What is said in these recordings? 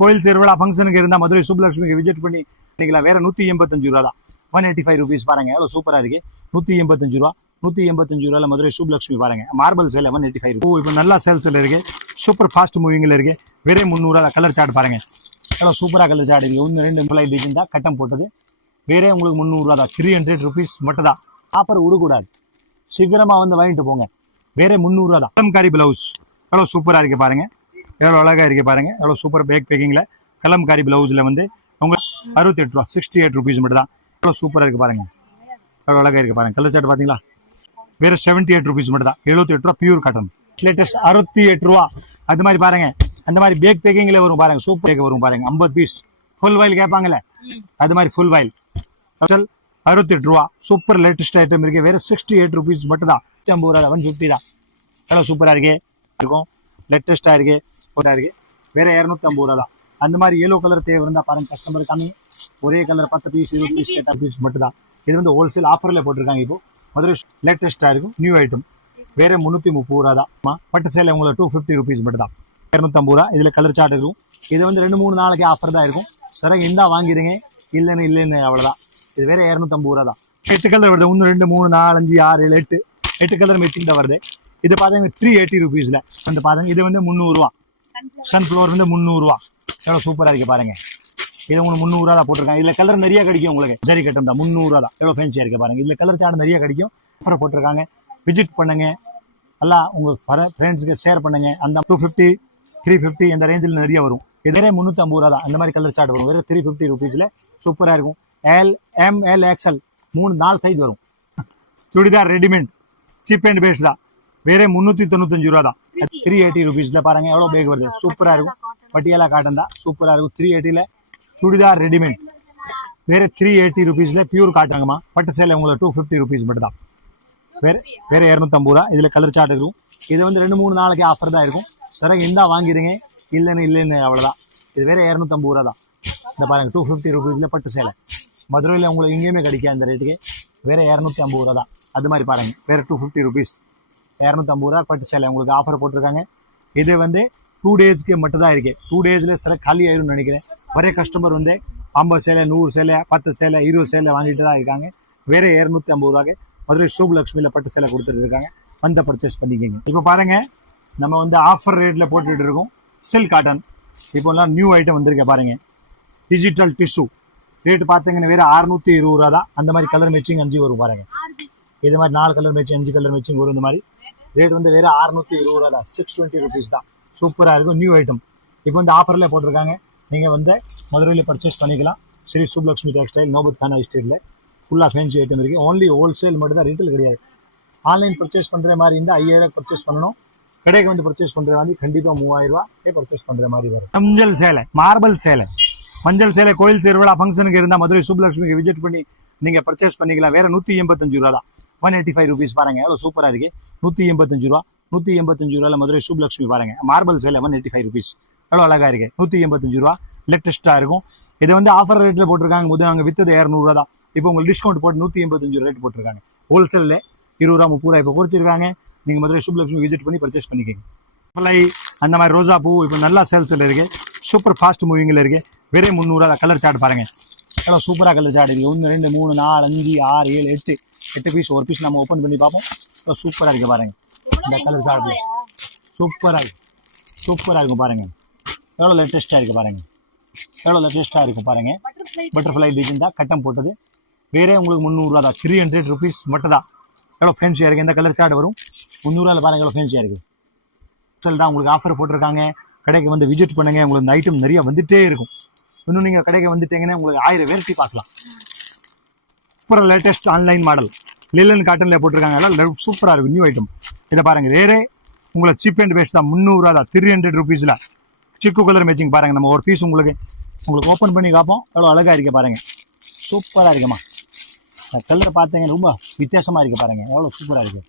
கோயில் திருவிழா ஃபங்க்ஷனுக்கு இருந்தால் மதுரை சுப்லட்சுமிக்கு விசிட் பண்ணி பண்ணிக்கலாம். வேற 185 ரூபா தான். 185 ருபீஸ் பாருங்க, எவ்வளோ சூப்பராக இருக்கு. 185 ரூபா. 185 ரூபாயில் மதுரை சுப்லட்சுமி பாருங்க. மார்பிள் சேலை 185 ரூபா. இப்போ நல்லா சேல்ஸில் இருக்கு. சூப்பர் ஃபாஸ்ட் மூவிங்கில் இருக்கு. வெறும் 300 கலர் சார்ட் பாருங்க, எவ்வளோ சூப்பராக கலர் சார்ட் இருக்கு. 1 2 3 டிசைன் தான் கட்டம் போட்டது. வேறே உங்களுக்கு 300 தான். 300 ருபீஸ் மட்டும் தான். ஆஃபர் விடக்கூடாது, சீக்கிரமாக வந்து வாங்கிட்டு போங்க. வேற 300 தான். கலம்காரி பிளவுஸ் எவ்வளோ சூப்பராக இருக்கு பாருங்க, எவ்வளோ அழகாக இருக்கு பாருங்க. எவ்வளோ சூப்பர் பேக் பேக்கிங்கில் கலம்காரி பிளவுஸில் வந்து உங்களுக்கு 68 ரூபா. 68 ருபீஸ் மட்டும் தான். எவ்வளோ சூப்பராக இருக்கு பாருங்க, எவ்வளோ அழகாக இருக்கு பாருங்க. கலர் சார்ட் பார்த்தீங்களா? வேற 78 ருபீஸ் மட்டும் தான். 78 ரூபா பியூர் காட்டன். லேட்டஸ்ட் 68 ரூபா. அது மாதிரி பாருங்க, அந்த மாதிரி பேக் பேக்கிங்ல வரும் பாருங்க, சூப்பர் பேக் வரும் பாருங்க. 50 பீஸ் ஃபுல் வயல் கேட்பாங்கல்ல, அது மாதிரி ஃபுல் வயல் 68 ரூபா. சூப்பர் லேட்டஸ்ட் ஐட்டம் இருக்கு. வேற 68 ருபீஸ் மட்டும் தான். 50 ரூபா 150 தான். எவ்வளோ சூப்பராக இருக்கு இருக்கும். லேட்டஸ்டாக இருக்கு, சூப்பராக இருக்கு. வேற 250 ரூபா தான். அந்த மாதிரி எல்லோ கலர் தேவை இருந்தால் பாருங்க, கஸ்டமர் கம்மி. ஒரே கலர் 10 பீஸ் 20 பீஸ் 8 பீஸ் மட்டும் தான். இது வந்து ஹோல்சேல் ஆஃபரில் போட்டிருக்காங்க. இப்போ மதுரை லேட்டஸ்டாக இருக்கும், நியூ ஐட்டம். வேற 330 ரூபா தான். பட்டு சேலை உங்களுக்கு 250 ருபீஸ் மட்டும் தான். 250 ரூபா. இதில் கலர் சார்ட் இருக்கும். இது வந்து 2-3 நாளைக்கு ஆஃபர் தான் இருக்கும். சரி இருந்தா வாங்கிடுங்க, இல்லைன்னு அவ்வளோதான். இது வேற 250 ரூபா தான். 8 கலர் வருது. 1 2 3 4 5 6 7 8 கலர் மேட்சிங் தான் வருது. இது பாருங்க 380 ருபீஸ்ல வந்து பாருங்க. இது வந்து 300 ரூபா. சன்ஃப்ளவர் வந்து 300 ரூபா. எவ்வளோ சூப்பராக இருக்கு பாருங்க. இது உங்களுக்கு 300 ரூபா தான் போட்டிருக்காங்க. இதுல கலர் நிறைய கிடைக்கும் உங்களுக்கு. ஜரி கட்டம் தான் 300 ரூபா தான். எவ்வளோ ஃபேன்சியா இருக்கு பாருங்க. இதுல கலர் சார்ட் நிறைய கிடைக்கும். ஆஃபர் போட்டிருக்காங்க. விசிட் பண்ணுங்க, எல்லாம் உங்க ஃப்ரெண்ட்ஸுக்கு ஷேர் பண்ணுங்க. அந்த 250 350 இந்த ரேஞ்சில் நிறைய வரும். இதே 350 ரூபா தான். அந்த மாதிரி கலர் சார்ட் வரும். வேற 350 ருபீஸ்ல சூப்பரா இருக்கும். L M L XL 3-4 size வரும். Churidar readymade cheap and best தான். வேற 395 ரூபா தான். 380 ருபீஸ்ல பாருங்க, எவ்வளோ பேக் வருது. சூப்பரா இருக்கும். பட்டியாலா காட்டன் தான், சூப்பரா இருக்கும். 380ல சுடிதார் ரெடிமேட். வேற 380 ருபீஸ்ல பியூர் காட்டாங்கம்மா. பட்டு சேலை உங்களுக்கு 250 ருபீஸ் மட்டும் தான். வேற 250 ரூபா. இதுல கலர் சார்ட் இருக்கும். இது வந்து 2-3 நாளைக்கு ஆஃபர் தான் இருக்கும். சரி இருந்தா வாங்கிடுங்க, இல்லைன்னு அவ்வளவுதான். இது வேற 250 ரூபா தான். இந்த பாருங்க 250 ருபீஸ்ல பட்டு சேலை. மதுரையில் உங்களுக்கு எங்கேயுமே கிடைக்காது அந்த ரேட்டுக்கு. வேற 250 ரூபா தான். அது மாதிரி பாருங்க, வேற 250 ருபீஸ் 250 ரூபா பட்டு சேலை உங்களுக்கு ஆஃபர் போட்டிருக்காங்க. இது வந்து 2 டேஸ்க்கு மட்டும் தான் இருக்கு. 2 டேஸ்ல சில காலி ஆயிரும்னு நினைக்கிறேன். நிறைய கஸ்டமர் வந்து 50 சேலை 100 சேலை 10 சேலை 20 சேலை வாங்கிட்டு தான் இருக்காங்க. வேற 250 ரூபாய்க்கு மதுரை சுப்லட்சுமியில பட்டு சேலை கொடுத்துட்டு இருக்காங்க. வந்து பர்ச்சேஸ் பண்ணிக்கோங்க. இப்போ பாருங்க, நம்ம வந்து ஆஃபர் ரேட்ல போட்டுட்டு இருக்கோம். சில்க் காட்டன் இப்போ எல்லாம் நியூ ஐட்டம் வந்திருக்க பாருங்க. டிஜிட்டல் டிஷ்யூ ரேட் பார்த்தீங்கன்னா வேற 620 ரூபா தான். அந்த மாதிரி கலர் மேட்சிங் 5 வரும் பாருங்க. இது மாதிரி 4 கலர் மேட்சிங் 5 கலர் மேட்சிங் வரும். இந்த மாதிரி ரேட் வந்து வேற 620 ரூபா தான். 620 ருபீஸ் தான். சூப்பராக இருக்கும், நியூ ஐட்டம். இப்போ வந்து ஆஃபரில் போட்டிருக்காங்க. நீங்கள் வந்து மதுரையில் பர்ச்சேஸ் பண்ணிக்கலாம். ஸ்ரீ சுப்லட்சுமி டெக்ஸ்டைல் நோபத் கானா ஸ்ட்ரீட்டில் ஃபுல்லாக ஃபேன்சி ஐட்டம் இருக்குது. ஓன்லி ஹோல்சேல் மட்டும் தான், ரீட்டெயில் கிடையாது. ஆன்லைன் பர்ச்சேஸ் பண்ணுற மாதிரி இருந்தால் 5000 பர்ச்சேஸ் பண்ணணும். கடைக்கு வந்து பர்ச்சேஸ் பண்ணுற மாதிரி கண்டிப்பாக 3000 ரூபா பர்ச்சேஸ் பண்ணுற மாதிரி வரும். மஞ்சள் சேலை, மார்பிள் சேலை, மஞ்சள் சேலை கோயில் திருவிழா ஃபங்க்ஷனுக்கு இருந்தால் மதுரை சுப்லட்சுமிக்கு விசிட் பண்ணி நீங்கள் பர்ச்சேஸ் பண்ணிக்கலாம். வேற 185 ரூபா தான். 185 ருபீஸ் பாருங்க, எவ்வளோ சூப்பராக இருக்கு. 185 ரூபா. 185 ரூபாயில் மதுரை சுப்லட்சுமி பாருங்க. மார்பிள் சேலை 185 ருபீஸ். எவ்வளோ அழகாக இருக்கு. 185 ரூபா. லேட்டஸ்ட்டாக இருக்கும். இது வந்து ஆஃபர் ரேட்டில் போட்டிருக்காங்க. முதல் அங்கே வித்தது 200 ரூபா தான். இப்போ உங்களுக்கு டிஸ்கவுண்ட் போட்டு 185 ரேட் போட்டிருக்காங்க. ஹோல்சேலில் 20 ரூபா 30 ரூபா இப்போ குறைச்சிருக்காங்க. நீங்கள் மதுரை சுப்லட்சுமி விசிட் பண்ணி பர்ச்சேஸ் பண்ணிக்கோங்க. அந்த மாதிரி ரோஜா பூ இப்போ நல்லா சேல்ஸில் இருக்கு. சூப்பர் ஃபாஸ்ட் மூவிங்கில் இருக்கு. வெறும் 300 ரூபா. கலர் சார்ட் பாருங்க, எவ்வளோ சூப்பராக கலர் சார்ட் இருக்கு. 1 2 3 4 5 6 7 8 பீஸ். ஒரு பீஸ் நம்ம ஓப்பன் பண்ணி பார்ப்போம். சூப்பராக இருக்கு பாருங்க. இந்த கலர் சார்ட்ல சூப்பராக இருக்கு. சூப்பராக இருக்கும் பாருங்க. எவ்வளோ லேட்டஸ்ட்டாக இருக்கு பாருங்க. எவ்வளோ லேட்டஸ்ட்டாக இருக்கும் பாருங்க. பட்டர்ஃப்ளை டிசைன் தான் கட்டம் போட்டது. வேறே உங்களுக்கு 300 ரூபா தான். 300 ருபீஸ் மட்டும் தான். எவ்வளோ ஃபேன்சியாக இருக்குது. இந்த கலர் சார்ட் வரும். 300 ரூபாயில் பாருங்க, எவ்வளோ ஃபேன்சியாக இருக்குது. தான் உங்களுக்கு ஆஃபர் போட்டிருக்காங்க. கடைக்கு வந்து விசிட் பண்ணுங்க. உங்களுக்கு இந்த ஐட்டம் நிறைய வந்துட்டே இருக்கும். இன்னும் நீங்கள் கடைக்கு வந்துட்டீங்கன்னா உங்களுக்கு 1000 வெரைட்டி பார்க்கலாம். சூப்பர் லேட்டஸ்ட் ஆன்லைன் மாடல் லிலன் காட்டனில் போட்டிருக்காங்க. எல்லாம் சூப்பராக இருக்கும், நியூ ஐட்டம். இதை பாருங்க, வேறே உங்களை சீப் அண்ட் பெஸ்ட் தான். 300 ரூபா தான். 300 ருபீஸில் சிக்கு கலர் மேட்சிங் பாருங்க. நம்ம ஒரு பீஸ் உங்களுக்கு ஓப்பன் பண்ணி பார்ப்போம். எவ்வளோ அழகாக இருக்கு பாருங்க. சூப்பராக இருக்குமா. கலர் பார்த்தீங்கன்னா ரொம்ப வித்தியாசமாக இருக்கு பாருங்க. எவ்வளோ சூப்பராக இருக்கு.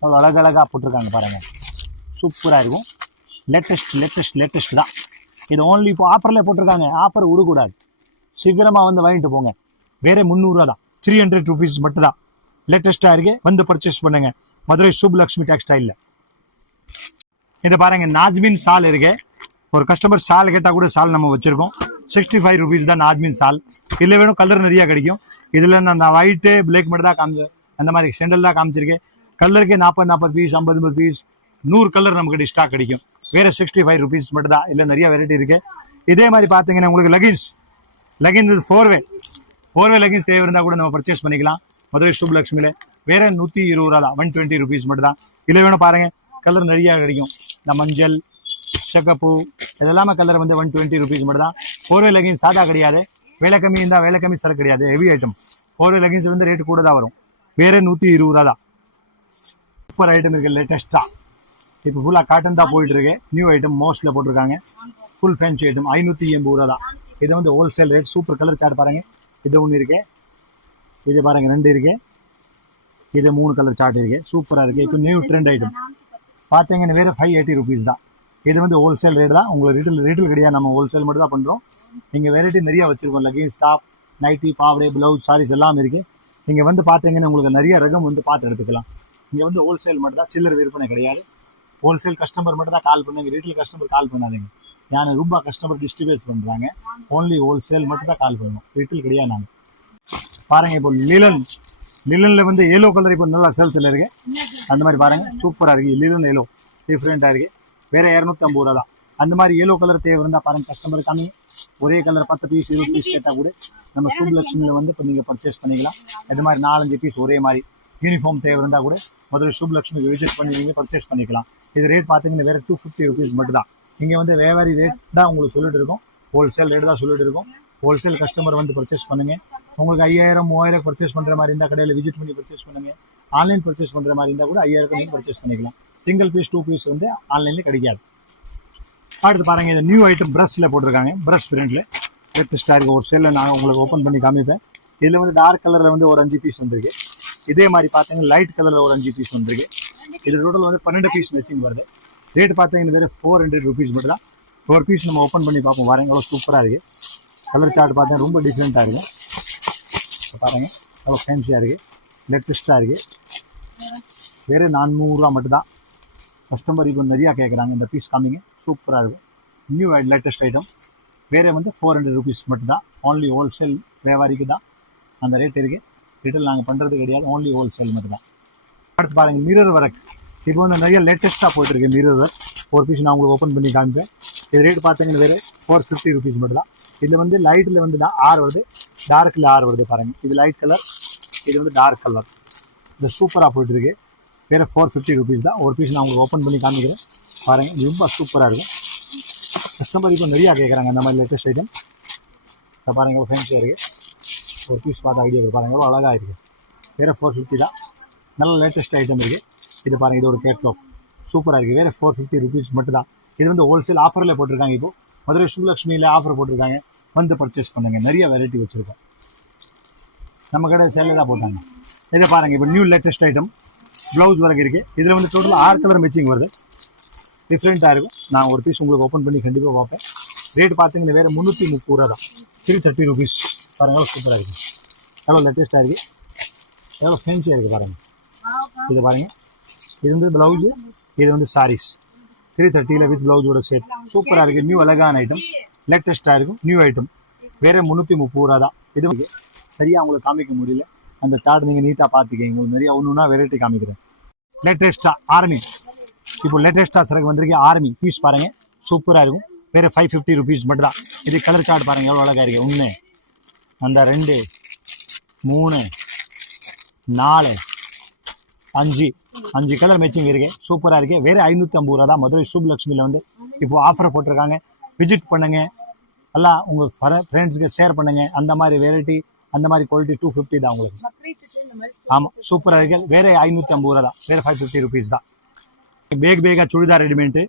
எவ்வளோ அழகழகாக போட்டிருக்காங்க பாருங்க. சூப்பராக இருக்கும். லேட்டஸ்ட் தான். இது ஓன்லி இப்போ ஆஃபரில் போட்டிருக்காங்க. ஆஃபர் விடக்கூடாது, சீக்கிரமாக வந்து வாங்கிட்டு போங்க. வேற 300 ரூபா தான். 300 ருபீஸ் மட்டும் தான். லேட்டஸ்ட்டாக இருக்கு. வந்து பர்ச்சேஸ் பண்ணுங்க மதுரை சுப்லட்சுமி டெக்ஸ்டைலில். இதை பாருங்க, நாஜ்மின் சால் இருக்கு. ஒரு கஸ்டமர் ஷால் கேட்டால் கூட ஷால் நம்ம வச்சிருக்கோம். 65 rupees தான் நார்மல் ஷால். இதில் வேணும் கலர் நிறையா கிடைக்கும். இதில் நான் ஒயிட்டு பிளாக் மட்டும் தான் காமிச்சேன், அந்த மாதிரி செண்டல் தான் காமிச்சிருக்கேன். கலருக்கே 40 பீஸ் 50 பீஸ் 100 கலர் நமக்கு ஸ்டாக் கிடைக்கும். வேறு 65 rupees மட்டும் தான். இல்லை நிறைய வெரைட்டி இருக்கு. இதே மாதிரி பார்த்தீங்கன்னா உங்களுக்கு லெகின்ஸ் ஃபோர்வே லெகின்ஸ் தேவை இருந்தால் கூட நம்ம பர்ச்சேஸ் பண்ணிக்கலாம். மதுரை சுப்லக்ஷ்மியில் வேற 120 ரூபா தான், 120 rupees மட்டும் தான். இதில் வேணும் பாருங்க, கலர் நிறையா கிடைக்கும். இந்த மஞ்சள் செகப்பு இதெல்லாமே கலர் வந்து 120 rupees மட்டும் தான். ஃபோர்வே லெகின்ஸ் சாதா கிடையாது, வேலை கம்மி இருந்தால் வேலை கம்மி சரக்கு கிடையாது, ஹெவி ஐட்டம். ஃபோர்வே லெகின்ஸ் வந்து ரேட்டு கூட தான் வரும். வேற 120 ரூபா தான். சூப்பர் ஐட்டம் இருக்கு லேட்டஸ்ட்டாக. இப்போ ஃபுல்லாக காட்டன் தான் போயிட்டு இருக்கு. நியூ ஐட்டம் மோஸ்ட்ல போட்டிருக்காங்க. ஃபுல் ஃபேன்சி ஐட்டம் 580 ரூபா தான். இது வந்து wholesale rate. Super colour chart பாருங்க. இது ஒன்று இருக்கு, இது பாருங்க 2 இருக்கு, இது 3 கலர் சார்ட் இருக்கு. சூப்பராக இருக்கு. இப்போ நியூ ட்ரெண்ட் ஐட்டம் பார்த்தீங்கன்னா வேறு 580 rupees தான். இது வந்து ஹோல்சேல் ரேட் தான். உங்களுக்கு ரீட்டில் கிடையாது, நம்ம ஹோல்சேல் மட்டும் தான் பண்ணுறோம். நீங்கள் வெரைட்டி நிறையா வச்சுருக்கோம். லெகின்ஸ், டாப், நைட்டி, பாவடை, ப்ளவுஸ், சாரீஸ் எல்லாம் இருக்குது. நீங்கள் வந்து பார்த்தீங்கன்னா உங்களுக்கு நிறைய ரகம் வந்து பார்த்து எடுத்துக்கலாம். இங்கே வந்து ஹோல்சேல் மட்டும் தான், சில்லர் விற்பனை கிடையாது. ஹோல்சேல் கஸ்டமர் மட்டும் தான் கால் பண்ணுங்க, ரீட்டில் கஸ்டமர் கால் பண்ணாதீங்க. நான் ரொம்ப கஸ்டமர் டிஸ்ட்ரிபியூட் பண்ணுறாங்க. ஓன்லி ஹோல்சேல் மட்டும் தான் கால் பண்ணணும், ரீட்டில் கிடையாது. நாங்கள் பாருங்கள் இப்போ லிலனில் வந்து எல்லோ கலர் இப்போ நல்லா சேல்ஸில் இருக்குது. அந்த மாதிரி பாருங்கள், சூப்பராக இருக்குது. லிலன் எல்லோ டிஃப்ரெண்ட்டாக இருக்குது. வேறு 250 ரூபா தான். அந்த மாதிரி எல்லோ கலர் தேவை இருந்தால் பாருங்கள், கஸ்டமர் கம்மி. ஒரே கலர் 10 பீஸ் 20 பீஸ் கேட்டால் கூட நம்ம சுப்லக்ஷ்மியில் வந்து இப்போ நீங்கள் பர்ச்சேஸ் பண்ணிக்கலாம். இது மாதிரி 4-5 பீஸ் ஒரே மாதிரி யூனிஃபார்ம் தேவை இருந்தால் கூட மதுரை சுப்லக்ஷ்மிக்கு விசிட் பண்ணி நீங்கள் பர்ச்சேஸ் பண்ணிக்கலாம். இது ரேட் பார்த்தீங்கன்னா வேறு 250 rupees மட்டும் தான். இங்கே வந்து வியாபாரி ரேட் தான் உங்களுக்கு சொல்லிட்டு இருக்கோம், ஹோல்சேல் ரேட் தான் சொல்லிட்டு இருக்கோம். ஹோல்சேல் கஸ்டமர் வந்து பர்ச்சேஸ் பண்ணுங்கள். உங்களுக்கு 5000-3000 பர்ச்சேஸ் பண்ணுற மாதிரி இருந்தால் கடையில் விசிட் பண்ணி பர்ச்சேஸ் பண்ணுங்கள். ஆன்லைன் பர்ச்சேஸ் பண்ணுற மாதிரி இருந்தால் கூட 5000 நீங்கள் பர்ச்சேஸ் பண்ணிக்கலாம். சிங்கிள் பீஸ் 2 பீஸ் வந்து ஆன்லைனில் கிடைக்காது. அடுத்து பாருங்கள், இந்த நியூ ஐட்டம் ப்ரஷ்ல போட்டிருக்காங்க. ப்ரஷ் பிரிண்டில் லேட்டஸ்ட்டாக இருக்குது. ஒரு செல்லில் நான் உங்களுக்கு ஓப்பன் பண்ணி காமிப்பேன். இதில் வந்து டார்க் கலரில் வந்து ஒரு 5 பீஸ் வந்திருக்கு. இதே மாதிரி பார்த்தீங்கன்னா லைட் கலரில் ஒரு 5 பீஸ் வந்திருக்கு. இது டோட்டல் வந்து 12 பீஸ் மேட்சிங் வருது. ரேட் பார்த்தீங்கன்னா வேறு 400 rupees மட்டும் தான். ஒரு பீஸ் நம்ம ஓப்பன் பண்ணி பார்ப்போம். பாருங்கள் எவ்வளோ சூப்பராக இருக்குது. கலர் சார்ட் பார்த்தீங்கன்னா ரொம்ப டிஃப்ரெண்ட்டாக இருக்குது. பாருங்கள் எவ்வளோ ஃபேன்சியாக இருக்குது, லேட்டஸ்ட்டாக இருக்குது. வேறு 400 ரூபா மட்டும் தான். கஸ்டமர் இப்போ நிறையா கேட்குறாங்க. இந்த பீஸ் காமிங்க, சூப்பராக இருக்கும். New latest item. வேறு வந்து 400 rupees மட்டும் தான். ஓன்லி ஹோல்சேல் வியாபாரிக்கு தான் அந்த ரேட் இருக்குது. ரீட்டெயில் நாங்கள் பண்ணுறது கிடையாது, ஓன்லி ஹோல்சேல் மட்டும் தான். அடுத்து பாருங்கள், மிரர் ஒர்க். இப்போ வந்து நிறைய லேட்டஸ்ட்டாக போயிட்டுருக்கு மிரர் ஒர்க். ஒரு பீஸ் நான் உங்களுக்கு ஓப்பன் பண்ணி காமிப்பேன். இது ரேட் பார்த்தீங்கன்னா வேறு 450 rupees மட்டும் தான். இது வந்து லைட்டில் வந்து 6 வருது, டார்க்கில் 6 வருது. பாருங்கள், இது லைட் கலர், இது வந்து டார்க் கலர். இது சூப்பராக போயிட்டுருக்கு. வேறு 450 rupees தான். ஒரு பீஸ் நான் உங்களுக்கு ஓப்பன் பண்ணி காமிக்கிறேன். பாருங்கள், இது ரொம்ப சூப்பராக இருக்கும். கஸ்டமர் இப்போ நிறையா கேட்குறாங்க அந்த மாதிரி லேட்டஸ்ட் ஐட்டம். இதை பாருங்கள் எவ்வளோ ஃபேன்சியாக இருக்குது. ஒரு பீஸ் பார்த்து ஐடியா பாருங்கள் எவ்வளோ அழகாக இருக்குது. வேறு 450 தான். நல்ல லேட்டஸ்ட் ஐட்டம் இருக்குது. இது பாருங்கள், இது ஒரு கேட்லாக் சூப்பராக இருக்குது. வேறு 450 rupees மட்டும் தான். இது வந்து ஹோல்சேல் ஆஃபரில் போட்டிருக்காங்க. இப்போது மதுரை சுப்லக்ஷ்மியில் ஆஃபர் போட்டிருக்காங்க, வந்து பர்ச்சேஸ் பண்ணுங்கள். நிறைய வெரைட்டி வச்சுருக்கோம். நம்ம கடை சேலில் தான் போட்டாங்க. இதை பாருங்கள், இப்போ new latest item blouse work இருக்குது. இதில் வந்து டோட்டல் 6 கலர் மேட்சிங் வருது. டிஃப்ரெண்ட்டாக இருக்கும். நான் ஒரு பீஸ் உங்களுக்கு ஓப்பன் பண்ணி கண்டிப்பாக பார்ப்பேன். ரேட் பார்த்தீங்கன்னா வேறு 330 ரூபா தான். 330 rupees. பாருங்கள் எவ்வளோ சூப்பராக இருக்குது, எவ்வளோ லேட்டஸ்ட்டாக இருக்குது, எவ்வளோ ஃபேன்சியாக இருக்குது. பாருங்கள், இது பாருங்கள், இது வந்து ப்ளவுஸு, இது வந்து சாரீஸ். 330 வித் ப்ளவுஸோட செட். சூப்பராக இருக்குது. நியூ அழகான ஐட்டம், லேட்டஸ்ட்டாக இருக்கும். நியூ ஐட்டம் வேறு 330 ரூபா தான். இது சரியாக உங்களுக்கு காமிக்க முடியல. அந்த சார்ட் நீங்கள் நீட்டாக பார்த்துக்கங்க. உங்களுக்கு நிறையா ஒன்றுனா வெரைட்டி காமிக்கிறேன். லேட்டஸ்ட்டாக ஆர்மி, இப்போ லேட்டஸ்ட்டாக சரக்கு வந்திருக்கு. ஆர்மி பீஸ் பாருங்கள், சூப்பராக இருக்கும். வேறு 550 rupees மட்டும் தான். இது கலர் சார்ட் பாருங்கள் எவ்வளோ அழகாக இருக்குது. 1 அந்த 2 3 4 5 கலர் மேட்சிங் இருக்குது. சூப்பராக இருக்குது. வேறு 550 ரூபா தான். மதுரை சுப்லக்ஷ்மியில் வந்து இப்போ ஆஃபர் போட்டிருக்காங்க. விசிட் பண்ணுங்கள், எல்லாம் உங்கள் ஃப்ரெண்ட்ஸுக்கு ஷேர் பண்ணுங்கள். அந்த மாதிரி வெரைட்டி, அந்த மாதிரி குவாலிட்டி 250 தான் உங்களுக்கு. ஆமாம், சூப்பராக இருக்குது. வேறு 550 ரூபா தான். வேறு 550 rupees தான். பேக்காக சுடிதார் ரெடிமேட்டு.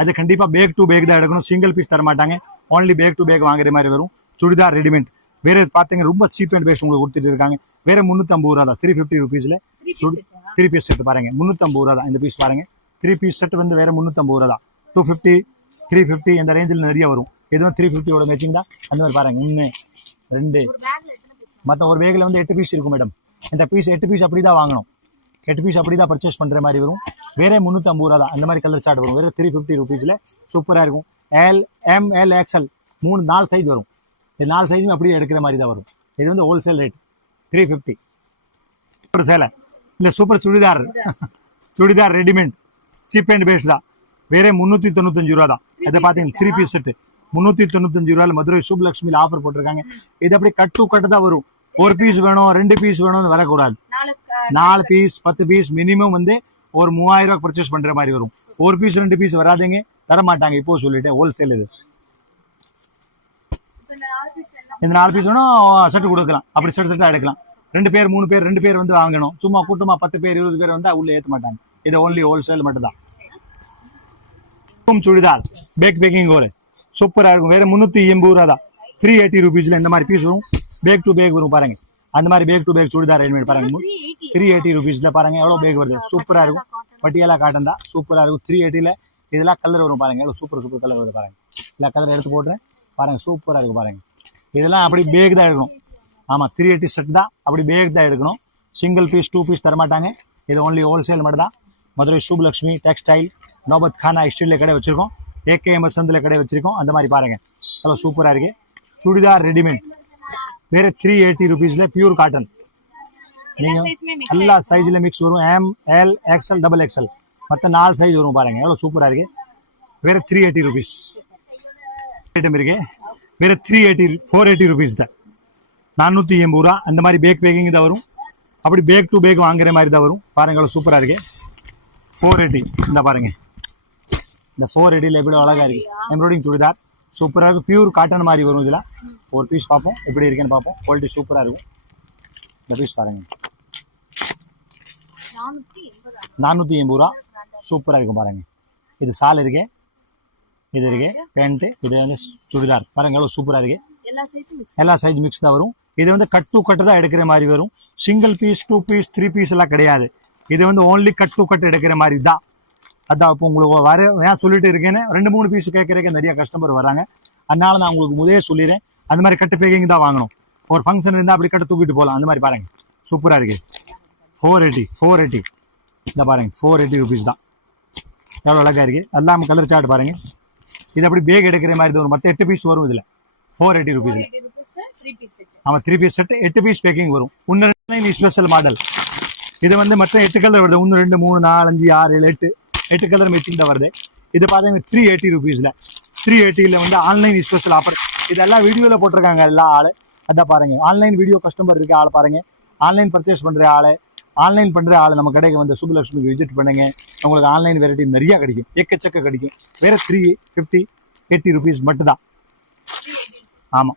அது கண்டிப்பாக பேக் டு பேக் தான் எடுக்கணும். சிங்கிள் பீஸ் தர மாட்டாங்க. ஓன்லி பேக் டு பேக் வாங்குற மாதிரி வரும். சுடிதார் ரெடிமேட். வேறு பார்த்தீங்க ரொம்ப சீப் அண்ட் பேஸ்ட் உங்களுக்கு கொடுத்துட்டு இருக்காங்க. வேறு 350 ரூபா தான். 350 rupeesல 3 பீஸ் செட் பாருங்கள், 350 ரூபா தான். இந்த பீஸ் பாருங்கள், 3 பீஸ் செட் வந்து வேறு 350 ரூபா தான். 250 350 இந்த ரேஞ்சில் நிறைய வரும். எதுவும் 350 மேட்சிங் தான். அந்த மாதிரி பாருங்கள், 1 2 மற்ற ஒரு பேக்கில் வந்து 8 பீஸ் இருக்கும் மேடம். இந்த பீஸ் 8 பீஸ் அப்படி தான் வாங்கணும். 8 பீஸ் அப்படி தான் பர்ச்சேஸ் பண்ணுற மாதிரி வரும். வேறு 350 ரூபா தான். அந்த மாதிரி கலர் சார்ட் வரும். வேறு 350 rupeesல சூப்பராக இருக்கும். L M L XL 4 size வரும். இது 4 சைஸுமே அப்படியே எடுக்கிற மாதிரி தான் வரும். இது வந்து ஹோல்சேல் ரேட் 350. சூப்பர் சேலை இல்லை super churidar churidar readymade cheap and best தான். வேற 395 ரூபா தான். இதை பார்த்தீங்கன்னா 3 பீஸ் செட்டு 395 ரூபாயில் மதுரை சுப்லக்ஷ்மியில் ஆஃபர் போட்டிருக்காங்க. இது அப்படி கட் டு கட்டு தான் வரும். 1 பீஸ் வேணும் 2 பீஸ் வேணும்னு வரக்கூடாது. 4 பீஸ் 10 பீஸ் மினிமம் வந்து ஒரு 3000 ரூபாய் பர்ச்சேஸ் பண்ற மாதிரி வரும். 1 பீஸ் 2 பீஸ் வராதுங்க, தர மாட்டாங்க. இப்போ சொல்லிட்டேன் ஹோல்சேல் இது. இந்த 4 பீஸ் வேணும் செட்டு கொடுக்கலாம். அப்படி செட்டா எடுக்கலாம். 2 பேர் 3 பேர் 2 பேர் வந்து வாங்கணும். சும்மா கூட்டமா 10 பேர் 20 பேர் வந்தா உள்ள ஏற்ற மாட்டாங்க. இது ஓன்லி ஹோல்சேல் மட்டும் தான். சுடிதார் பேக்கிங் ஒரு சூப்பரா இருக்கும். வேற 380 ரூபா தான். 380 ரூபீஸ்ல இந்த மாதிரி பீஸ் வரும். பேக் டு பேக் வரும் பாருங்க. அந்த மாதிரி back to back churidar readymade பாருங்க. 380 ரூபீஸ்ல பாருங்க எவ்வளவு பேக் வருது. சூப்பரா இருக்கும். பட்டியாலா காட்டன் தான். சூப்பரா இருக்கும். 380ல இதெல்லாம் கலர் வரும் பாருங்க. எவ்வளவு சூப்பர் கலர் வருது பாருங்க. எல்லா கலர் எடுத்து போட்டுறேன் பாருங்க. சூப்பரா இருக்கு பாருங்க. இதெல்லாம் அப்படி பேக் தான் எடுக்கணும். ஆமா 380 செட் தான். அப்படி பேக் தான் எடுக்கணும். சிங்கிள் பீஸ் 2 பீஸ் தரமாட்டாங்க. இது ஓன்லி ஹோல்சேல் மட்டும் தான். மதுரை சுப்லக்ஷ்மி டெக்ஸ்டைல் நோபத் கானா ஸ்டீல்ல கடை வச்சிருக்கோம். AKM சந்தில கடை வச்சிருக்கோம். அந்த மாதிரி பாருங்க எவ்வளோ சூப்பரா இருக்கு. சுடிதார் ரெடிமேட் வேற 380 ரூபீஸ்ல பியூர் காட்டன். நீங்க எல்லா சைஸ்ல மிக்ஸ் வரும். ML XL XXL மற்ற 4 சைஸ் வரும் பாருங்க. எவ்வளோ சூப்பரா இருக்கு. வேற 380 ரூபீஸ் ஐட்டம் இருக்கு. வேற 480 ரூபீஸ் தான். 480 ரூபா. அந்த மாதிரி பேக்கிங் தான் வரும். அப்படி பேக் டு பேக் வாங்குற மாதிரி தான் வரும். பாருங்க எவ்வளோ சூப்பரா இருக்கு. 480 இந்த பாருங்க. இந்த 480ல எப்படி அழகா இருக்கு. எம்ப்ராய்டிங் சுடிதார் சூப்பரா இருக்கும். பியூர் காட்டன் மாதிரி வரும். இதுல ஒரு பீஸ் பார்ப்போம் எப்படி இருக்குன்னு பார்ப்போம். குவாலிட்டி சூப்பரா இருக்கும். இந்த பீஸ் பாருங்க 480 ரூபா. சூப்பரா இருக்கும் பாருங்க. இது சால் இருக்கு, இது இருக்கு பேண்ட், இது வந்து சுடிதார் பாருங்க எவ்வளவு சூப்பரா இருக்கு. எல்லா சைஸ் மிக்ஸ் தான் வரும். இது வந்து கட் டு கட்டு தான் எடுக்கிற மாதிரி வரும். சிங்கிள் பீஸ் 2 பீஸ் 3 பீஸ் எல்லாம் கிடையாது. இது வந்து ஓன்லி கட் டு கட் எடுக்கிற மாதிரி தான். அதான் இப்போ உங்களுக்கு வர ஏன் சொல்லிட்டு இருக்கேன்னு 2-3 பீஸ் கேட்கறதுக்கு நிறைய கஸ்டமர் வராங்க. அதனால நான் உங்களுக்கு முதலே சொல்லிடுறேன். அந்த மாதிரி கட்டு பேக்கிங் தான் வாங்கணும். ஒரு ஃபங்க்ஷன் இருந்தால் அப்படி கட்டு தூக்கிட்டு போகலாம். அந்த மாதிரி பாருங்க சூப்பரா இருக்கு. 480 இந்த பாருங்க 480 ரூபீஸ் தான். எவ்வளோ அழகா இருக்கு. எல்லாம் கலர் சார்ட் பாருங்க. இது அப்படி பேக் எடுக்கிற மாதிரி தான் வரும். மற்ற 8 பீஸ் வரும். இதுல 480 ரூபீஸ்ல ஆமா 3 பீஸ் செட் 8 பீஸ் பேக்கிங் வரும். இன்னும் ஸ்பெஷல் மாடல். இது வந்து மற்ற 8 கலர் வருது. 1 2 3 4 5 6 7 8 கலர் மேட்சிங் தான் வருது. இது பார்த்தீங்கன்னா 380 ரூபீஸ்ல 380ல வந்து ஆன்லைன் ஸ்பெஷல் ஆஃபர். இதெல்லாம் வீடியோல போட்டிருக்காங்க எல்லா ஆளு. அதான் பாருங்க ஆன்லைன் வீடியோ கஸ்டமர் இருக்க ஆள் பாருங்க. ஆன்லைன் பர்ச்சேஸ் பண்ற ஆளு, ஆன்லைன் பண்ற ஆளு நம்ம கடைக்கு வந்து சுப்லக்ஷ்மிக்கு விசிட் பண்ணுங்க. உங்களுக்கு ஆன்லைன் வெரைட்டி நிறைய கிடைக்கும். எக்கச்சக்க கிடைக்கும். வேற 380 ரூபீஸ் மட்டும் தான். ஆமா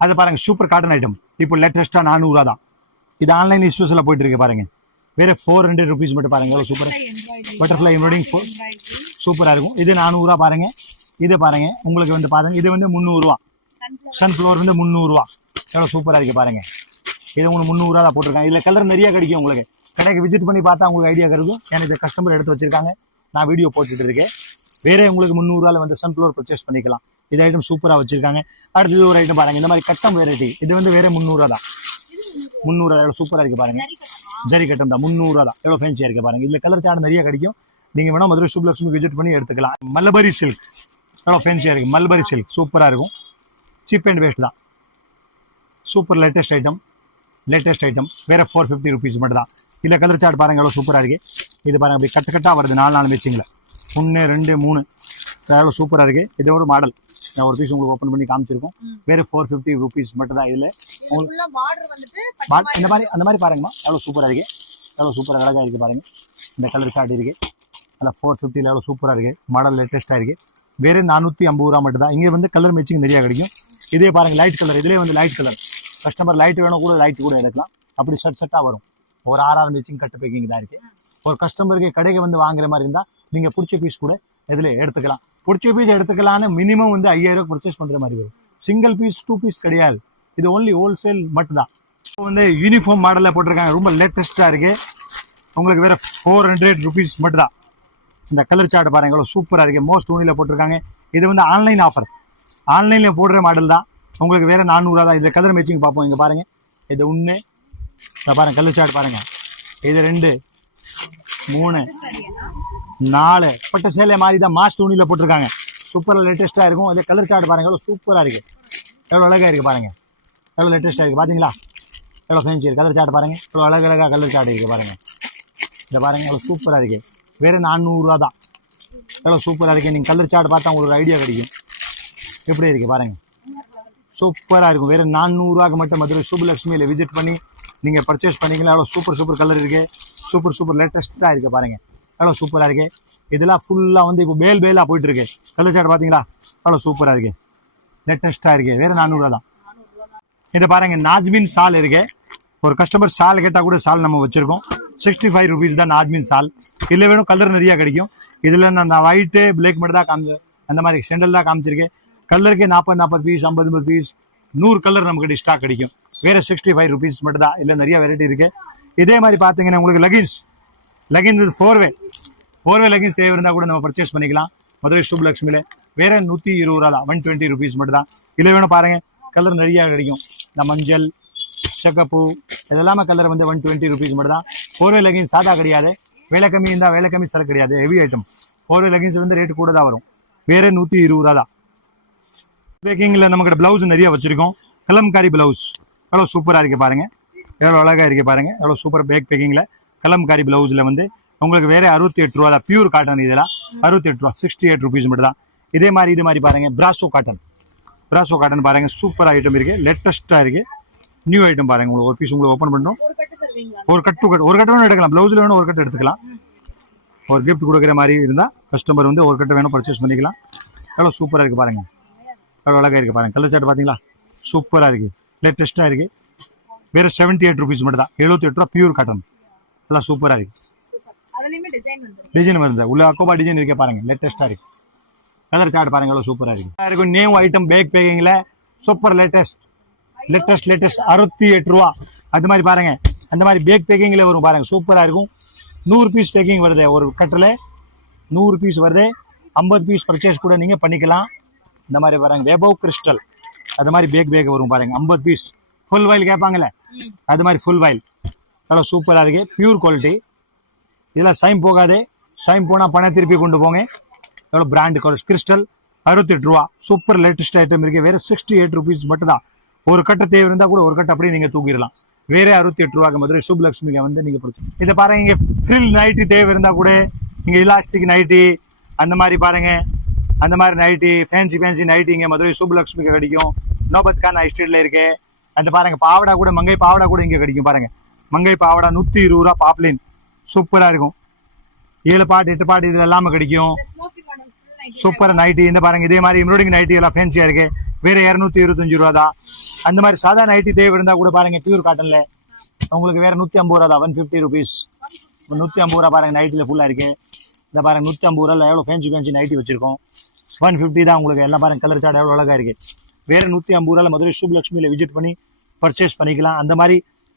அது பாருங்க சூப்பர் காட்டன் ஐட்டம். இப்போ லேட்டஸ்டா 400 ரூபா தான். இது ஆன்லைன் ஸ்பெஷலா போயிட்டு இருக்கு பாருங்க. வேற 400 ரூபீஸ் மட்டும் பாருங்க. சூப்பர் பட்டர்ஃப்ளை எம்ப்ராய்டிங் சூப்பரா இருக்கும். இது 400 ரூபா பாருங்க. இது பாருங்க உங்களுக்கு வந்து பாருங்க. இது வந்து 300 ரூபா. சன்ஃப்ளவர் வந்து 300 ரூபா. எவ்வளவு சூப்பரா இருக்கு பாருங்க. இது உங்களுக்கு 300 ரூபா தான் போட்டிருக்காங்க. இதுல கலர் நிறைய கிடைக்கும். உங்களுக்கு கடைக்கு விசிட் பண்ணி பார்த்தா உங்களுக்கு ஐடியா கிடைக்கும். எனக்கு கஸ்டமர் எடுத்து வச்சிருக்காங்க. நான் வீடியோ போட்டுட்டு இருக்கேன். வேற உங்களுக்கு 300 ரூபாயில வந்து சன்ஃப்ளவர் பர்ச்சேஸ் பண்ணிக்கலாம். இது ஐட்டம் சூப்பரா வச்சிருக்காங்க. அடுத்தது ஒரு ஐட்டம் பாருங்க. இந்த மாதிரி கட்டம் வெரைட்டி. இது வந்து வேற 300 ரூபா தான். 300 ரூபா எவ்வளவு சூப்பரா இருக்கு பாருங்க. ஜரி கட்டம் தான் 300 ரூபா தான். எவ்வளவு ஃபேன்சியா இருக்கு பாருங்க. இதுல கலர் சார்ட் நிறைய கிடைக்கும். நீங்க வேணா மதுரை சுப்லக்ஷ்மி விசிட் பண்ணி எடுத்துக்கலாம். மல்பரி சில்க் எவ்வளவு ஃபேன்சியா இருக்கு. மல்பரி சில்க் சூப்பரா இருக்கும். சீப் அண்ட் பெஸ்ட் தான். Super latest item. வேற 450 ரூபீஸ் மட்டும் தான். இதுல கலர் சார்ட் பாருங்க எவ்வளவு சூப்பரா இருக்கு. இது பாருங்க அப்படி கட்டா வருது. 4 மேட்சிங்ல 1 2 3 எவ்வளவு சூப்பரா இருக்கு. இது ஒரு மாடல். நான் ஒரு பீஸ் உங்களுக்கு ஓபன் பண்ணி காமிச்சிருக்கோம். வேற 450 ரூபீஸ் மட்டும் தான். இதுல இந்த மாதிரி அந்த மாதிரி பாருங்கம்மா எவ்வளவு சூப்பரா இருக்கு. எவ்வளவு சூப்பரா அழகா இருக்கு பாருங்க. இந்த கலர் சார்ட் இருக்கு. அதில் 450ல எவ்வளவு சூப்பரா இருக்கு. மாடல் லேட்டஸ்டா இருக்கு. வேற 450 ரூபா மட்டும் தான். இங்க வந்து கலர் மேட்சிங் நிறைய கிடைக்கும். இதே பாருங்க லைட் கலர். இதுலேயே வந்து லைட் கலர். கஸ்டமர் லைட் வேணும் கூட லைட் கூட எடுக்கலாம். அப்படி செட்டா வரும். ஒரு 6 மேட்சிங் கட்டு பேக்கிங் தான் இருக்கு. ஒரு கஸ்டமருக்கு கடைக்கு வந்து வாங்குற மாதிரி இருந்தா நீங்க பிடிச்ச பீஸ் கூட இதுல எடுத்துக்கலாம். பிடிச்ச பீஸ் எடுத்துக்கலான்னு மினிமம் வந்து 5000 பர்ச்சேஸ் பண்ற மாதிரி வரும். சிங்கிள் பீஸ் 2 பீஸ் கிடையாது. இது ஓன்லி ஹோல்சேல் மட்டும் தான். இப்போ வந்து யூனிஃபார்ம் மாடல்ல போட்டிருக்காங்க. ரொம்ப லேட்டஸ்டா இருக்கு. உங்களுக்கு வேற 400 ரூபீஸ் மட்டும் தான். இந்த கலர் சார்ட் பாருங்க எவ்வளவு சூப்பரா இருக்கு. மோஸ்ட் துணியில போட்டிருக்காங்க. இது வந்து ஆன்லைன் ஆஃபர். ஆன்லைன்ல போடுற மாடல் தான். உங்களுக்கு வேற 400 ரூபா தான். இதுல கலர் மேட்சிங் பார்ப்போம். இங்க பாருங்க. இது 1 பாருங்க கலர் சார்ட் பாருங்க. இது 2 3 4 பட்டு சேலை மாதிரி தான் மாஸ் துணியில் போட்டிருக்காங்க. சூப்பராக லேட்டஸ்ட்டாக இருக்கும். அதே கலர் சார்ட் பாருங்கள் எவ்வளோ சூப்பராக இருக்குது, எவ்வளோ அழகாக இருக்குது பாருங்கள், எவ்வளோ லேட்டஸ்ட்டாக இருக்குது பார்த்தீங்களா, எவ்வளோ ஃபேன்சி இருக்குது. கலர் சார்ட் பாருங்கள் எவ்வளோ அழகழகாக கலர் சார்ட் இருக்குது பாருங்கள். இதை பாருங்கள் எவ்வளோ சூப்பராக இருக்குது. வேறு 400 தான். எவ்வளோ சூப்பராக இருக்குது. நீங்கள் கலர் சார்ட் பார்த்தா உங்களுக்கு ஒரு ஐடியா கிடைக்கும் எப்படி இருக்குது பாருங்கள். சூப்பராக இருக்கும். வேறு 400 மட்டும் மதுரை சுப்புலட்சுமியில் விசிட் பண்ணி நீங்கள் பர்ச்சேஸ் பண்ணிக்கலாம். எவ்வளோ சூப்பர் கலர் இருக்குது, சூப்பர் லேட்டஸ்ட்டாக இருக்குது பாருங்கள், எவ்வளோ சூப்பராக இருக்குது. இதெல்லாம் ஃபுல்லாக வந்து இப்போ பேலாக போயிட்டுருக்கு. கலர் சார்ட் பார்த்தீங்களா எவ்வளோ சூப்பராக இருக்குது, லேட்டஸ்ட்டாக இருக்குது. வேறு 400 தான். இதை பாருங்கள் நாஜ்மின் சால் இருக்குது. ஒரு கஸ்டமர் சால் கேட்டால் கூட சால் நம்ம வச்சுருக்கோம். 65 rupees தான் நாஜ்மின் சால். இதில் வேணும் கலர் நிறையா கிடைக்கும். இதில் நான் ஒயிட்டு பிளாக் மட்டும் தான் காமிச்சு, அந்த மாதிரி செண்டல் தான் காமிச்சிருக்கேன். கலருக்கு 40 பீஸ் 50 பீஸ் 100 கலர் நமக்கு ஸ்டாக் கிடைக்கும். வேறு 65 rupees மட்டும் தான். இல்லை நிறைய வெரைட்டி இருக்குது. இதே மாதிரி பார்த்தீங்கன்னா உங்களுக்கு லெகின்ஸ் 4வே லெகின்ஸ் தேவை இருந்தால் கூட நம்ம பர்ச்சேஸ் பண்ணிக்கலாம் மதுரை சுப்புலட்சுமியில். வேறு 120 தான், 120 rupees மட்டும் தான். இதில் வேணும் பாருங்கள் கலர் நிறையா கிடைக்கும். இந்த மஞ்சள் செகப்பு இதெல்லாமே கலர் வந்து 120 rupees மட்டும் தான். 4வே லெகின்ஸ் சாதா கிடையாது, வேலை கம்மி இருந்தால் வேலை கம்மி சரக்கு கிடையாது, ஹெவி ஐட்டம். 4வே லெகின்ஸ் வந்து ரேட்டு கூட தான் வரும். வேறு 120 தான். பேக்கிங்கில் நமக்கு ப்ளவுஸ் நிறைய வச்சுருக்கோம். கலம்காரி ப்ளவுஸ் எவ்வளோ சூப்பராக இருக்குது பாருங்கள், எவ்வளோ அழகாக இருக்குது பாருங்கள், எவ்வளோ சூப்பர் பேக்கிங்கில் கலம்காரி ப்ளவுஸில் வந்து உங்களுக்கு வேறு 68 ரூபா தான். பியூர் காட்டன் இதெல்லாம் 68 ரூபா, 68 rupees மட்டும் தான். இதே மாதிரி பாருங்கள் பிராசோ காட்டன் பாருங்கள் சூப்பர் ஐட்டம் இருக்குது, லேட்டஸ்ட்டாக இருக்குது, நியூ ஐட்டம் பாருங்கள். உங்களுக்கு ஒரு பீஸ் உங்களுக்கு ஓப்பன் பண்ணுறோம். ஒரு கட்டு வேணும் எடுக்கலாம், ப்ளவுஸில் வேணும் ஒரு கட்டு எடுத்துக்கலாம். ஒரு கிஃப்ட் கொடுக்குற மாதிரி இருந்தால் கஸ்டமர் வந்து ஒரு கட்டு வேணும் பர்ச்சேஸ் பண்ணிக்கலாம். எவ்வளோ சூப்பராக இருக்குது பாருங்கள், எவ்வளோ அழகாக இருக்குது பாருங்கள். கலர் சார்ட் பார்த்தீங்களா சூப்பராக இருக்குது, லேட்டஸ்ட்டாக இருக்குது. வேறு 78 rupees மட்டும் தான். 78 ரூபா பியூர் காட்டன், எல்லாம் சூப்பராக இருக்குது. டிசைன் வருது உள்ள அக்கோபா டிசைன் இருக்கே பாருங்கள், லேட்டஸ்ட்டாக இருக்குது. கலர் சார்ட் பாருங்கள் எவ்வளோ சூப்பராக இருக்குது. நியூ ஐட்டம் பேக் பேக்கிங்கில் சூப்பர் லேட்டஸ்ட் 68 ரூபா. அது மாதிரி பாருங்கள் அந்த மாதிரி பேக் பேக்கிங்கில் வரும் பாருங்கள், சூப்பராக இருக்கும். 100 பீஸ் பேக்கிங் வருது, ஒரு கட்டில் 100 பீஸ் வருது. 50 பீஸ் பர்ச்சேஸ் கூட நீங்கள் பண்ணிக்கலாம். இந்த மாதிரி பாருங்கள் வேபவ் கிறிஸ்டல் அது மாதிரி பேக் வரும் பாருங்கள். 50 பீஸ் ஃபுல் வயல் கேட்பாங்களே அது மாதிரி ஃபுல் வயல் எவ்வளோ சூப்பராக இருக்குது, பியூர் குவாலிட்டி. இதெல்லாம் சைம் போகாது, சைம் போனால் பணம் திருப்பி கொண்டு போங்க. எவ்வளோ பிராண்டு கிறிஸ்டல் 68 ரூபா. சூப்பர் லேட்டஸ்ட் ஐட்டம் இருக்குது. வேறு 68 rupees மட்டும் தான். ஒரு கட்டை தேவை இருந்தால் கூட ஒரு கட்டை அப்படியே நீங்கள் தூக்கிடலாம். வேறு 68 ரூபாய்க்கு மதுரை சுப்புலட்சுமிக்கு வந்து நீங்கள் பிடிச்சி இதை பாருங்கள். இங்கே ஃப்ரில் நைட்டி தேவை இருந்தால் கூட இங்கே இலாஸ்டிக் நைட்டி அந்த மாதிரி பாருங்கள், அந்த மாதிரி நைட்டி ஃபேன்சி நைட்டி இங்கே மதுரை சுப்புலட்சுமிக்கு கிடைக்கும். நோபத் கான் எஸ்டேட்டில் இருக்குது. அந்த பாருங்கள் பாவடா கூட, மங்கை பாவடா கூட இங்கே கிடைக்கும் பாருங்கள். மங்கை பாவடா 120 ரூபா பாப்லின் சூப்பராக இருக்கும். 7 பாட்டு 8 பாட்டு இதில் எல்லாமே கிடைக்கும். சூப்பர் நைட்டி இந்த பாருங்கள். இதே மாதிரி எம்ப்ராய்டிங் நைட்டி எல்லாம் ஃபேன்சியாக இருக்குது. வேறு 225 ரூபா தான். அந்த மாதிரி சாதா நைட்டி தேவை இருந்தால் கூட பாருங்கள் பியூர் காட்டனில் உங்களுக்கு வேறு 150 ரூபா தான். 150 rupees 150 ரூபா பாருங்கள். நைட்டில் ஃபுல்லாக இருக்குது. இந்த பாருங்கள் 150 ரூபாயில் எவ்வளோ ஃபேன்சி நைட்டி வச்சுருக்கோம். 150 தான் உங்களுக்கு. எல்லாம் பாருங்கள் கலர் சார்ட் எவ்வளோ அழகாக இருக்குது. வேறு 150 ரூபாயில் மதுரை சுப்புலட்சுமியில் விசிட் பண்ணி பர்ச்சேஸ் பண்ணிக்கலாம். அந்த மாதிரி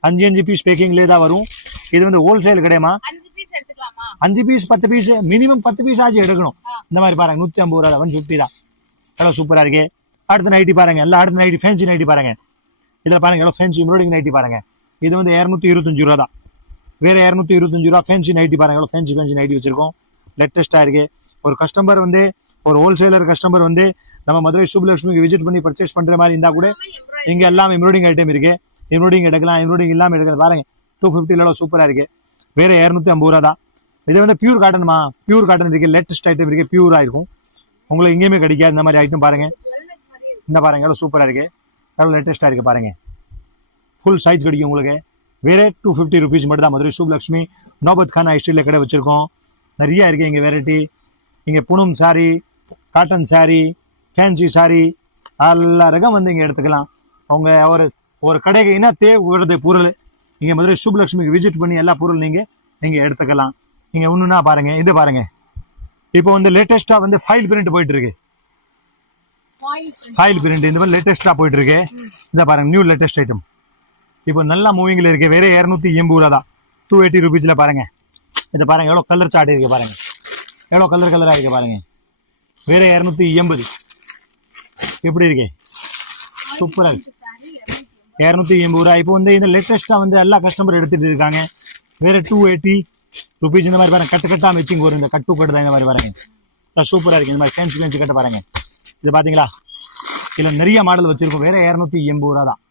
5 பீஸ் பேக்கிங்லேயே தான் வரும். இது வந்து ஹோல்சேல் கிடையாமா, 5 பீஸ் 10 பீஸ் மினிமம் 10 பீஸ் ஆச்சு எடுக்கணும். இந்த மாதிரி பாருங்கள் 150 ரூபா தான். 150 தான். எவ்வளோ சூப்பராக இருக்குது. அடுத்த நைட்டி பாருங்கள், எல்லாம் அடுத்த நைட்டி ஃபேன்சி நைட்டி பாருங்கள். இதில் பாருங்கள் எவ்வளோ ஃபேன்சி எம்ப்ராய்டிங் நைட்டி பாருங்கள். இது வந்து 225 ரூபா தான். வேறு 225 ரூபா ஃபேன்சி நைட்டி பாருங்கள். எவ்வளோ ஃபேன்சி நைட்டி வச்சுருக்கோம், லேட்டஸ்ட்டாக இருக்குது. ஒரு கஸ்டமர் வந்து ஒரு ஹோல்சேலர் கஸ்டமர் வந்து நம்ம மதுரை சுப்புலட்சுமிக்கு விசிட் பண்ணி பர்ச்சேஸ் பண்ணுற மாதிரி இருந்தால் கூட இங்கே எல்லாம் எம்ப்ராய்டிங் ஐட்டம் இருக்குது. எம்ப்ராய்டிங் எடுக்கலாம், எம்ப்ராய்டிங் இல்லாமல் எடுக்கிறது பாருங்கள். 250 எவ்வளோ சூப்பராக இருக்குது. வேறு 250 ரூபா தான். இது வந்து பியூர் காட்டனுமா, பியூர் காட்டன் இருக்குது. லேட்டஸ்ட் ஐட்டம் இருக்குது, பியூராக இருக்கும். உங்களுக்கு எங்கேயுமே கிடைக்காது இந்த மாதிரி ஐட்டம் பாருங்கள். இந்த பாருங்கள் எவ்வளோ சூப்பராக இருக்குது, எவ்வளோ லேட்டஸ்ட்டாக இருக்குது பாருங்கள். ஃபுல் சைஸ் கிடைக்கும் உங்களுக்கு. வேறு 250 rupees மட்டும் தான். மதுரை சுப்புலட்சுமி நோபத் கான் ஐஸ்டீலில் கடை வச்சுருக்கோம். நிறையா இருக்குது இங்கே வெரைட்டி. இங்கே புனம் சாரி, காட்டன் சாரி, ஃபேன்சி சாரி எல்லா ரகம் வந்து இங்கே எடுத்துக்கலாம். அவங்க ஒரு கடைக்கு என்ன தேவைப்படுறது பொருள் இங்கே மதுரை சுப்புலட்சுமிக்கு விசிட் பண்ணி எல்லா பொருள் நீங்கள் எடுத்துக்கலாம். நீங்கள் ஒன்றுனா பாருங்கள். இது பாருங்கள் இப்போ வந்து லேட்டஸ்ட்டாக வந்து ஃபைல் பிரிண்ட் போயிட்டுருக்கு. ஃபைல் பிரிண்ட் இந்த மாதிரி லேட்டஸ்ட்டாக போயிட்டுருக்கு. இந்த பாருங்கள் நியூ லேட்டஸ்ட் ஐட்டம் இப்போ நல்லா மூவிங்கில் இருக்குது. வேறு 280 ரூபா தான். 280 rupeesல பாருங்கள். இதை பாருங்கள் எவ்வளோ கலர் சார்ட் இருக்குது பாருங்கள், எவ்வளோ கலராக இருக்குது பாருங்கள். வேறு 280 எப்படி இருக்கு, சூப்பராக இருக்குது. 280 ரூபா. இப்போ வந்து இந்த லேட்டஸ்ட்டாக வந்து எல்லா கஸ்டமர் எடுத்துகிட்டு இருக்காங்க. வேறு 280 ருபீஸ். இந்த மாதிரி பாருங்க, கட்டு கட்டா மேட்சிங் வரும். இந்த கட்டு கட்டு தான் இந்த மாதிரி பாருங்க, சூப்பரா இருக்கு. இந்த மாதிரி ஃபேன்சி கட்ட பாருங்க. இது பாத்தீங்களா, இதுல நிறைய மாடல் வச்சிருக்கோம். வேற 280 ரூபா தான்.